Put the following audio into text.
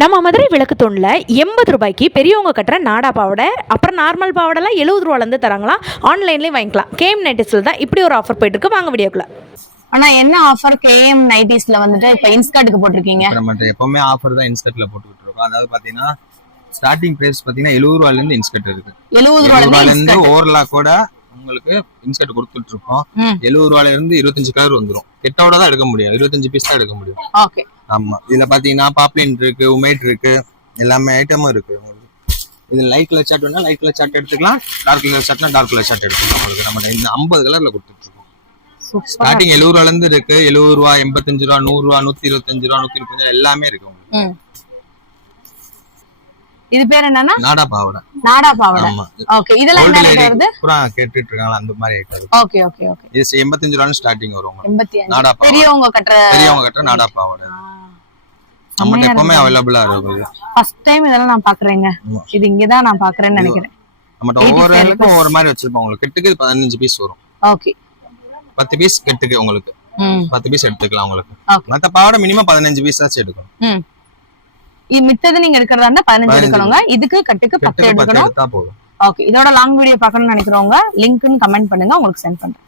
நம்ம மதுரை விளக்கு தூணில் 80 ரூபாய்க்கு பெரியவங்க கட்டுற நாடா பாவடை, அப்புறம் நார்மல் பாவடைலாம் 70 ரூபாலேருந்து தராங்களாம். ஆன்லைன்லேயும் வாங்கிக்கலாம். கேஎம் நைட்டிஸில் தான் இப்படி ஒரு ஆஃபர் போயிட்டு இருக்கு. வாங்க வீடியோக்குள்ள. ஆனா என்ன ஆஃபர் கேஎம் நைட்டிஸ்ல வந்துட்டு இப்ப இன்ஸ்கர்ட்டுக்கு போட்டிருக்கீங்க? நம்ம எப்பவுமே ஆஃபர் தான் இன்ஸ்கர்ட்ல போட்டுக்கிட்டு இருக்கோம். அதாவது பாத்தீங்கன்னா ஸ்டார்டிங் பிரைஸ் பாத்தீங்கன்னா 70 ரூபாயில இருந்து இன்ஸ்கர்ட் இருக்கு. 70 ரூபாயில இருந்து ஓவர்லா கூட உங்களுக்கு இன்ஸ்கர்ட் கொடுத்துட்டு இருக்கோம். 70 ரூபாயில இருந்து 25 கலர் வந்துரும். கெட்டோட தான் எடுக்க முடியும், 25 பீஸ் தான் எடுக்க முடியும். ஓகே. ஆமா, இதுல பாத்தீங்கன்னா பாப்லின் இருக்கு, உமேட் இருக்கு, எல்லாமே ஐட்டமும் இருக்கு உங்களுக்கு. இது லைட் கலர் ஷர்ட் வேணா லைட் கலர் ஷர்ட் எடுத்துக்கலாம், டார்க் கலர் ஷர்ட்னா டார்க் கலர் ஷர்ட் எடுத்துக்கலாம். உங்களுக்கு நம்ம இந்த 50 கலர்ல கொடுத்துட்டு இருக்கோம். ஸ்டார்டிங் 70 ரூபாயில இருந்து இருக்கு. 70 ரூபா, 85 ரூபா, 100 ரூபா, 125 ரூபா, 125 எல்லாமே இருக்கு உங்களுக்கு. இது பேர் என்னன்னா நாடா பாவடை. நாடா பாவடை. ஓகே. இதெல்லாம் என்ன ரேட் வருது? புறா கேட்டிட்டு இருக்காங்க அந்த மாதிரி ஐட்டம். Okay okay okay. இது 85 ரூபாய் ஸ்டார்டிங் வரும். 85. நாடா பாவடை. பெரியவங்க கட்டற நாடா பாவடை. நம்மட்ட எப்பவுமே அவேலபிளா இருக்கு. ஃபர்ஸ்ட் டைம் இதெல்லாம் நான் பாக்குறேங்க. இது இங்க தான் நான் பாக்குறேன்னு நினைக்கிறேன். நம்மட்ட ஒவ்வொரு ஆளுக்கும் ஒவ்வொரு மாதிரி வச்சிருப்போம். உங்களுக்கு கெட்டுக்கு 15 பீஸ் வரும். ஓகே. 10 பீஸ் கெட்டுக்கு உங்களுக்கு 10 பீஸ் எடுத்துக்கலாம் உங்களுக்கு. மத்த பாவடை மினிமம் 15 பீஸ் ஆச்சு எடுக்கணும். இது மித்தது நீங்க எடுக்கிறதா இருந்தா 15 எடுக்கணுங்க. இதுக்கு கட்டுக்கு 10 எடுக்கணும். ஓகே. இதோட லாங் வீடியோ பார்க்கணும்னு நினைக்கிறவங்க லிங்க்னு கமெண்ட் பண்ணுங்க, உங்களுக்கு சென்ட் பண்றேன்.